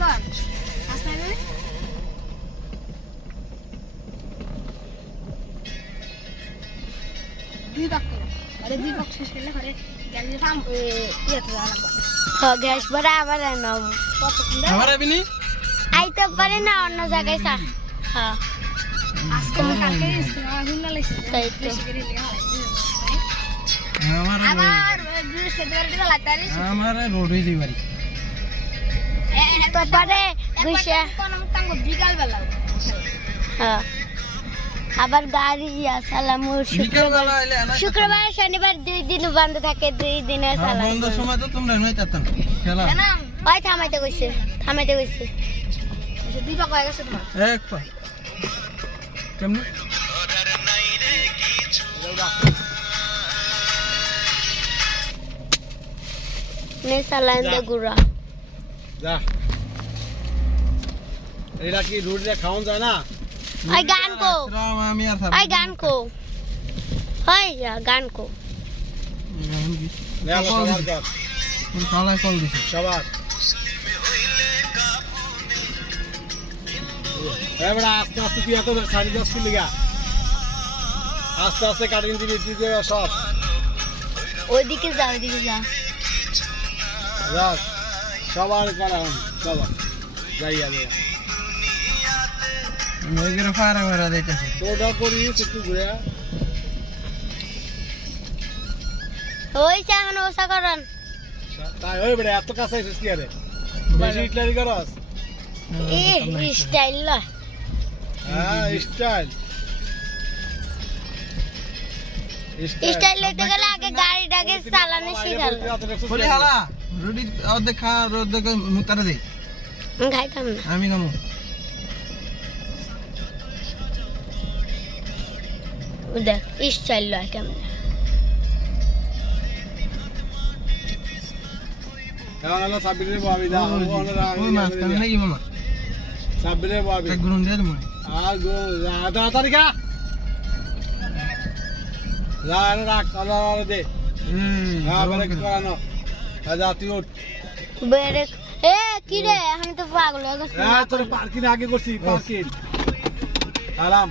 তো আসলে দুই বাক্য আরে দুই বাক্য শেষ করলে করে গ্যাস ফার্ম ইয়েতে যাওয়া লাগবে গ্যাস ভরা আবার নাম কতক্ষণ আবার আবিনি আইতে পারে না অন্য জায়গায় চা হ্যাঁ আজকে তো কালকে হুন্না লাইছে তাই তো বেশি করে লিয়া হয় আমার আবার বৃহস্পতিবার দিন লাইতারি আমার রোড হয়ে যাই বাড়ি তারপরে গুইসা কোন তাঙ্গ বিকাল বেলা হ্যাঁ আবার গাড়ি সালাম বিকেল বেলা আইলে না শুক্রবার শনিবার 2 দিন বন্ধ থাকে 2 দিনের সালাম বন্ধ সময় তো তোমরা নয় তাতেন খেলা না ওই থামাইতে কইছে দুই বাক্য হয়ে গেছে তোমার এক পা কেমনে নে সালাম দে গুড়া যা এটা কি রোড রে খাওন যায় না ওই গান কো আমি আর ওই গান কো ওই গান কো সবাই কল দিছি সবার এবারে আস্তে আস্তে তুই এত 10.5 কিলো গা আস্তে আস্তে কাটিং দিবি তুই সব ওইদিকে যা রাখ সবার করা সবার যাই যাবে মেয়েদের ফারা ফারা দিতেছে তোটা করিস একটু ঘুরে ওই চাহন ওসা করন তাই ওই বেড়ে এত কাছে এসেছিস কি আরে বেশি ইটলারি করস এ স্টাইল লা হ্যাঁ স্টাইল স্টাইল লইতে গেলে আগে গাড়িটাকে চালানো শিখাল বলি হালা রুটি অর্ধেক খা অর্ধেক মুতারে দে খাইতাম না আমি খামু দেখ স্টাইল লা কেমন এখন হলো সাবিরের বাবি দা ওই মাছ কান নাকি মামা সাবিরের বাবি এক গুণ দিয়ে দেবো আর গো আধা তারিখা লান রাখ আলাদা দে হ্যাঁ ব্রেক করানো আজা তুই উঠ বেরে এ কি রে আমি তো পাগল হয়ে গেছি হ্যাঁ তোর পার্কিং আগে করছি পার্কিং আলাম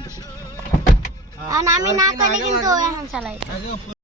আর আমি না করলে কিন্তু এখন চালাই আগে